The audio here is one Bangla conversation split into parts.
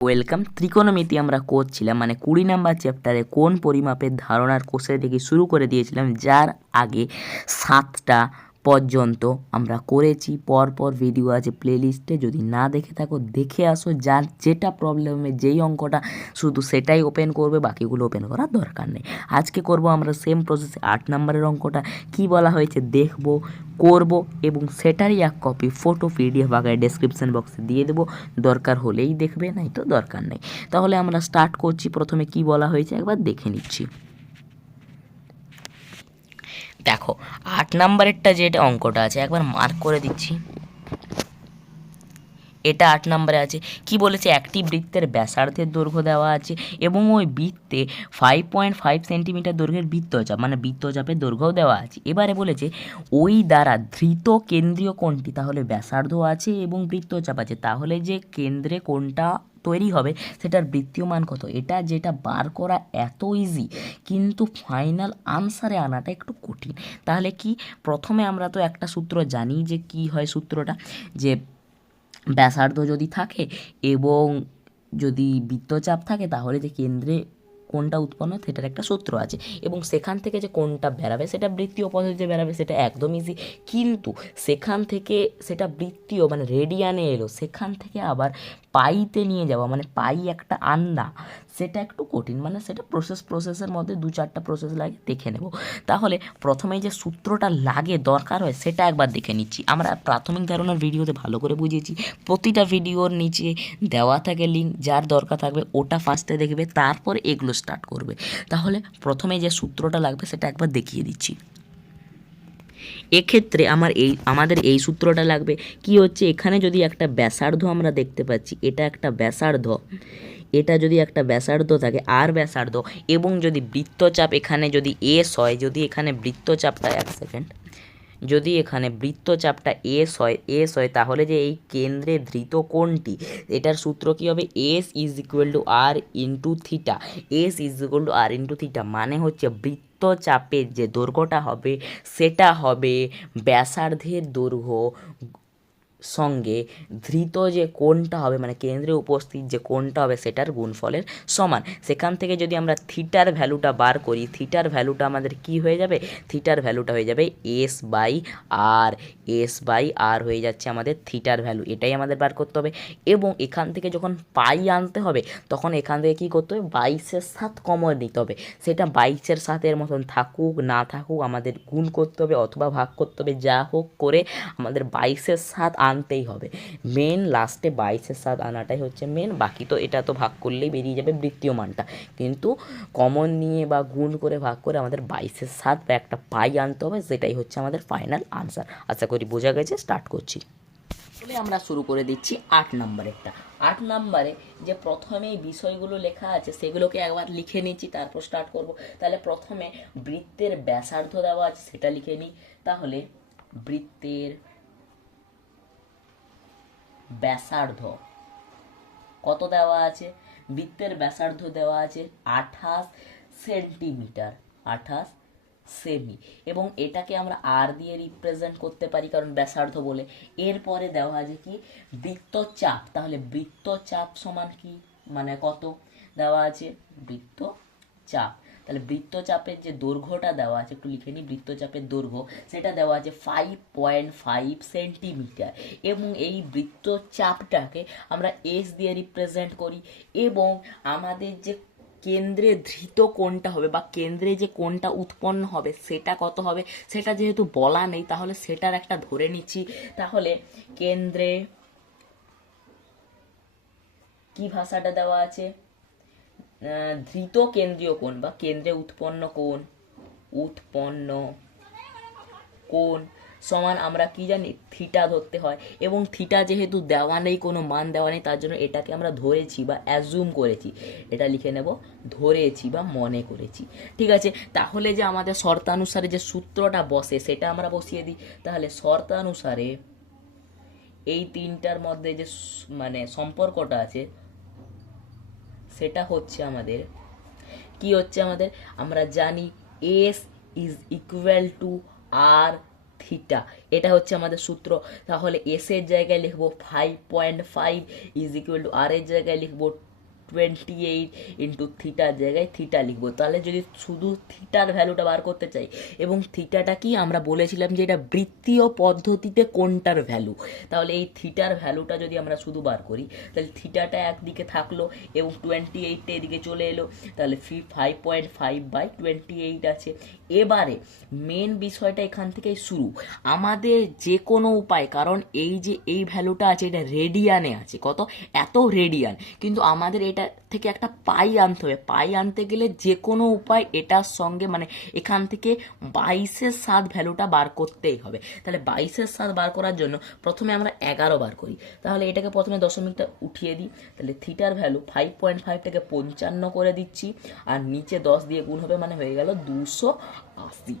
ওয়েলকাম। ত্রিকোণমিতি আমরা করছিলাম, মানে 20 নাম্বার চ্যাপ্টারে কোণ পরিমাপের ধারণার কোর্সে থেকে শুরু করে দিয়েছিলাম, যার আগে 7টা পর্যন্ত আমরা করেছি। পরপর ভিডিও আছে প্লেলিস্টে, যদি না দেখে থাকো দেখে আসো। যার যেটা প্রবলেমে যেই অঙ্কটা শুধু সেটাই ওপেন করবে, বাকিগুলো ওপেন করার দরকার নেই। আজকে করব আমরা সেম প্রসেসে 8 নাম্বারের অঙ্কটা। কি বলা হয়েছে দেখব, করব, এবং সেটারই এক কপি ফটো পিডিএফ আকারে ডেসক্রিপশন বক্সে দিয়ে দেবো। দরকার হলেই দেখবে, নাই তো দরকার নেই। তাহলে আমরা স্টার্ট করছি। প্রথমে কি বলা হয়েছে একবার দেখে নিচ্ছি। দেখো 8 নাম্বারেরটা যেটা অঙ্কটা আছে একবার মার্ক করে দিচ্ছি। এটা 8 নম্বরে আছে। কি বলেছে, একটি বৃত্তের ব্যাসার্ধের দৈর্ঘ্য দেওয়া আছে এবং ওই বৃত্তে 5.5 সেন্টিমিটার দৈর্ঘ্যের বৃত্তচাপ, মানে বৃত্তচাপের দৈর্ঘ্যও দেওয়া আছে। এবারে বলেছে ওই দ্বারা ধৃত কেন্দ্রীয় কোণটি, তাহলে ব্যাসার্ধ আছে এবং বৃত্তচাপ আছে, তাহলে যে কেন্দ্রে কোণটা তৈরি হবে সেটার বৃত্তীয় মান কত। এটা যেটা বার করা এত ইজি, কিন্তু ফাইনাল আনসারে আনাটা একটু কঠিন। তাহলে কি, প্রথমে আমরা তো একটা সূত্র জানি, যে কি হয় সূত্রটা, যে ব্যাসার্ধ যদি থাকে এবং যদি বৃত্তচাপ থাকে, তাহলে যে কেন্দ্রে কোণটা উৎপন্ন হয় সেটার একটা সূত্র আছে, এবং সেখান থেকে যে কোণটা বেরাবে সেটা বৃত্তীয় পদ্ধতিতে বেরাবে, সেটা একদম ইজি। কিন্তু সেখান থেকে সেটা বৃত্তীয় মানে রেডিয়ানে এলো, সেখান থেকে আবার পাইতে নিয়ে যাওয়া, মানে পাই একটা আন্না, সেটা একটু কঠিন। মানে সেটা প্রসেসের মধ্যে 2-4টা প্রসেস লাগে, দেখে নেব। তাহলে প্রথমেই যে সূত্রটা লাগে দরকার হয় সেটা একবার দেখে নিচ্ছি। আমরা প্রাথমিক ধারণার ভিডিওতে ভালো করে বুঝিয়েছি, প্রতিটা ভিডিওর নিচে দেওয়া থাকে লিঙ্ক, যার দরকার থাকবে ওটা ফার্স্টে দেখবে, তারপরে এগুলো স্টার্ট করবে। তাহলে প্রথমে যে সূত্রটা লাগবে সেটা একবার দেখিয়ে দিচ্ছি। এক্ষেত্রে আমাদের এই সূত্রটা লাগবে। কি হচ্ছে, এখানে যদি একটা ব্যাসার্ধ আমরা দেখতে পাচ্ছি, এটা একটা ব্যাসার্ধ, এটা যদি একটা ব্যাসার্ধ থাকে আর ব্যাসার্ধ, এবং যদি বৃত্তচাপ এখানে যদি এস হয়, যদি এখানে বৃত্তচাপটা, এক সেকেন্ড, যদি এখানে বৃত্তচাপটা এস হয়, তাহলে যে এই কেন্দ্রে ধৃত কোণটি, এটার সূত্র কী হবে, S is equal to R into theta. S is equal to R into theta মানে হচ্ছে বৃত্তচাপের যে দৈর্ঘ্যটা হবে সেটা হবে ব্যাসার্ধের দৈর্ঘ্য সঙ্গে ধৃত যে কোণটা হবে, মানে কেন্দ্রে উপস্থিত যে কোণটা হবে সেটার গুণফলের সমান। সেখান থেকে যদি আমরা থিটার ভ্যালুটা বার করি, থিটার ভ্যালুটা আমাদের কি হয়ে যাবে, থিটার ভ্যালুটা হয়ে যাবে এস বাই আর হয়ে যাচ্ছে আমাদের থিটার ভ্যালু। এটাই আমাদের বার করতে হবে। এবং এখান থেকে যখন পাই আনতে হবে, তখন এখান থেকে কী করতে হবে, 22-এর সাথে কমন নিতে হবে। সেটা 22-এর সাথে মতন থাকুক না থাকুক আমাদের গুণ করতে হবে অথবা ভাগ করতে হবে, যা হোক করে আমাদের 22-এর সাথে আনতেই হবে। মেন লাস্টে 22-এর সাথে আনাটাই হচ্ছে মেন, বাকি তো এটা তো ভাগ করলেই বেরিয়ে যাবে বৃত্তীয় মানটা, কিন্তু কমন নিয়ে বা গুণ করে ভাগ করে আমাদের 22-এর সাথে বা একটা পাই আনতে হবে, সেটাই হচ্ছে আমাদের ফাইনাল আনসার। আশা করি বোঝা গেছে। স্টার্ট করছি। তাহলে আমরা শুরু করে দিচ্ছি 8 নাম্বারেরটা। 8 নাম্বারে যে প্রথমে বিষয়গুলো লেখা আছে সেগুলোকে একবার লিখে নিচ্ছি, তারপর স্টার্ট করব। তাহলে প্রথমে বৃত্তের ব্যাসার্ধ দেওয়া আছে সেটা লিখে নিই। তাহলে বৃত্তের ব্যাসার্ধ কত দেওয়া আছে, বৃত্তের ব্যাসার্ধ দেওয়া আছে 28 সেন্টিমিটার, 28 সেমি, এবং এটাকে আমরা আর দিয়ে রিপ্রেজেন্ট করতে পারি কারণ ব্যাসার্ধ বলে। এরপরে দেওয়া আছে কি, বৃত্তচাপ। তাহলে বৃত্তচাপ সমান কি, মানে কত দেওয়া আছে, বৃত্তচাপ। তাহলে বৃত্তচাপের যে দৈর্ঘ্যটা দেওয়া আছে, একটু লিখে নিই, বৃত্তচাপের দৈর্ঘ্য সেটা দেওয়া আছে 5.5 সেন্টিমিটার, এবং এই বৃত্তচাপটাকে আমরা এস দিয়ে রিপ্রেজেন্ট করি। এবং আমাদের যে কেন্দ্রে ধৃত কোণটা হবে বা কেন্দ্রে যে কোণটা উৎপন্ন হবে সেটা কত হবে, সেটা যেহেতু বলা নেই তাহলে সেটার একটা ধরে নিচ্ছি। তাহলে কেন্দ্রে কি ভাষাটা দেওয়া আছে, ধৃত কেন্দ্রীয় কোণ বা কেন্দ্রে উৎপন্ন কোণ সমান আমরা কি জানি, থিটা ধরতে হয়। এবং থিটা যেহেতু দেওয়া নেই, কোনো মান দেওয়া নেই, তার জন্য এটাকে আমরা ধরেছি বা অ্যাজুম করেছি, এটা লিখে নেব ধরেছি বা মনে করেছি। ঠিক আছে, তাহলে যে আমাদের শর্তানুসারে যে সূত্রটা বসে সেটা আমরা বসিয়ে দিই। তাহলে শর্তানুসারে এই তিনটার মধ্যে যে মানে সম্পর্কটা আছে সেটা হচ্ছে আমাদের কি হচ্ছে, আমরা জানি S is equal to R theta, এটা হচ্ছে আমাদের সূত্র। তাহলে এস এর জায়গায় লিখবো 5.5 ইজ ইকুয়াল টু আর এর জায়গায় লিখবো 28 ইন্টু থিটার জায়গায় থিটা লিখবো। তাহলে যদি শুধু থিটার ভ্যালুটা বার করতে চাই, এবং থিটাটা কি আমরা বলেছিলাম যে এটা বৃত্তীয় পদ্ধতিতে কোনটার ভ্যালু, তাহলে এই থিটার ভ্যালুটা যদি আমরা শুধু বার করি, তাহলে থিটাটা একদিকে থাকলো এবং 28টা এদিকে চলে এলো, তাহলে 5.5/28 আছে। এবারে মেন বিষয়টা এখান থেকেই শুরু, আমাদের যে কোনো উপায়, কারণ এই যে এই ভ্যালুটা আছে এটা রেডিয়ানে আছে, কত, এত রেডিয়ান, কিন্তু আমাদের এটা থেকে একটা পাই আনতে হবে। পাই আনতে গেলে যে কোনো উপায় এটার সঙ্গে মানে এখান থেকে 22/7 ভ্যালুটা বার করতেই হবে। তাহলে 22/7 বার করার জন্য প্রথমে আমরা 11 বার করি। তাহলে এটাকে প্রথমে দশমিকটা উঠিয়ে দিই, তাহলে থিটার ভ্যালু 5.5টাকে 55 করে দিচ্ছি, আর নিচে 10 দিয়ে গুণ হবে, মানে হয়ে গেল 280।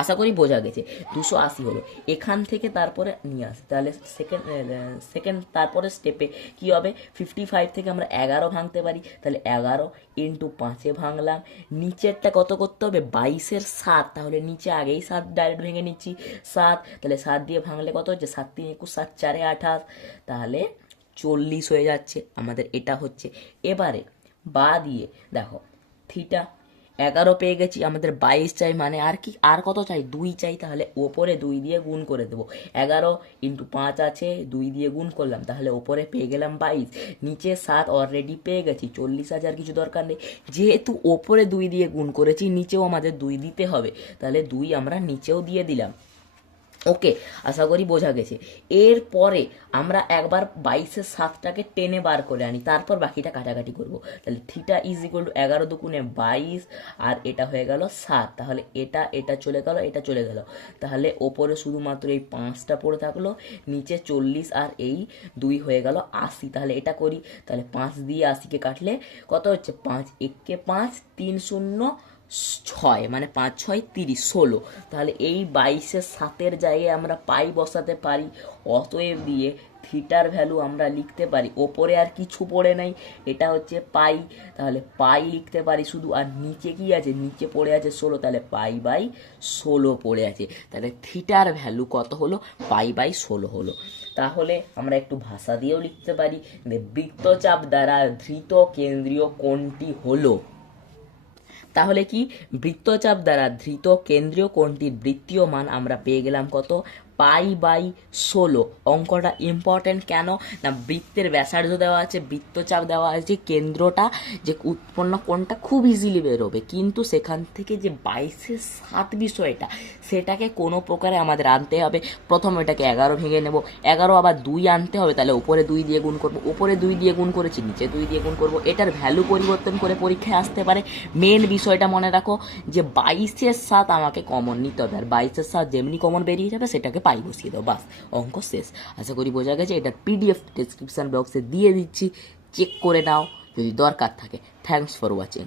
আশা করি বোঝা গেছে। 280 হলো, এখান থেকে তারপরে নিয়ে আসি, তাহলে সেকেন্ড তারপরে স্টেপে কি হবে, 55 থেকে আমরা 11 ভাঙতে পারি, তাহলে 11 ইন্টু 5-এ ভাঙলাম, নিচেরটা কত করতে হবে, 22/7, তাহলে নিচে আগেই 7 ডাইরেক্ট ভেঙে নিচ্ছি, 7, তাহলে 7 দিয়ে ভাঙলে কত হচ্ছে, 7 3 21, 7 4 28, তাহলে 40 হয়ে যাচ্ছে আমাদের, এটা হচ্ছে। এবারে বা দিয়ে দেখো থিটা 11 পেয়ে গেছি, আমাদের 22 চাই, মানে আর কি, আর কত চাই, 2 চাই, তাহলে ওপরে 2 দিয়ে গুণ করে দেবো, 11 ইন্টু 5 আছে, 2 দিয়ে গুণ করলাম, তাহলে ওপরে পেয়ে গেলাম 22, নিচে 7 অলরেডি পেয়ে গেছি, 40,000 কিছু দরকার নেই, যেহেতু ওপরে 2 দিয়ে গুণ করেছি নিচেও আমাদের 2 দিতে হবে, তাহলে 2 আমরা নিচেও দিয়ে দিলাম। ওকে, আশা করি বোঝা গেছে। এরপরে আমরা একবার 22/7টাকে টেনে বার করে আনি, তারপর বাকিটা কাটাকাটি করব। তাহলে থিটা ইজ ইকুয়াল টু 11 দুগুণে 22, আর এটা হয়ে গেল 7, তাহলে এটা চলে গেল, এটা চলে গেল, তাহলে ওপরে শুধুমাত্র এই 5টা পড়ে থাকলো, নিচে 40 আর এই 2 হয়ে গেল 80। তাহলে এটা করি, তাহলে 5 দিয়ে 80কে কাটলে কত হচ্ছে, 5 1কে 5 3 0 6, মানে 5 6 30, 16। তাহলে এই 22/7 জায়গায় আমরা পাই বসাতে পারি, অতএব দিয়ে থিটার ভ্যালু আমরা লিখতে পারি, ওপরে আর কিছু পড়ে নাই, এটা হচ্ছে পাই, তাহলে পাই লিখতে পারি শুধু, আর নিচে কি আছে, নিচে পড়ে আছে 16, তাহলে পাই/16 পড়ে আছে, তাহলে থিটার ভ্যালু কত হলো, পাই/16 হলো। তাহলে আমরা একটু ভাষা দিয়েও লিখতে পারি, বৃত্তচাপ দ্বারা ধৃত কেন্দ্রীয় কোণটি হলো, তাহলে কি, বৃত্তচাপ দ্বারা ধৃত কেন্দ্রীয় কোণটির বৃত্তীয় মান আমরা পেয়ে গেলাম কত, পাই/16। অঙ্কটা ইম্পর্টেন্ট কেন না, বৃত্তের ব্যাসার্ধ দেওয়া আছে, বৃত্তচাপ দেওয়া আছে, কেন্দ্রটা যে উৎপন্ন কোণটা খুব ইজিলি বেরোবে, কিন্তু সেখান থেকে যে 22/7 বিষয়টা, সেটাকে কোনো প্রকারে আমাদের আনতে হবে। প্রথম এটাকে 11 ভেঙে নেব, 11 আবার 2 আনতে হবে, তাহলে উপরে 2 দিয়ে গুণ করবো, উপরে 2 দিয়ে গুণ করেছি, নিচে 2 দিয়ে গুণ করবো, এটার ভ্যালু পরিবর্তন করে পরীক্ষায় আসতে পারে। মেন বিষয়টা মনে রাখো যে 22/7 আমাকে কমন নিতে হবে, আর 22/7 যেমনি কমন বেরিয়ে যাবে সেটাকে পাই বসিয়ে দাও, বাস, অঙ্ক শেষ। আশা করি বোঝা গেছে। এটার পিডিএফ ডেসক্রিপশন বক্সে দিয়ে দিচ্ছি, চেক করে নাও যদি দরকার থাকে। Thanks for watching.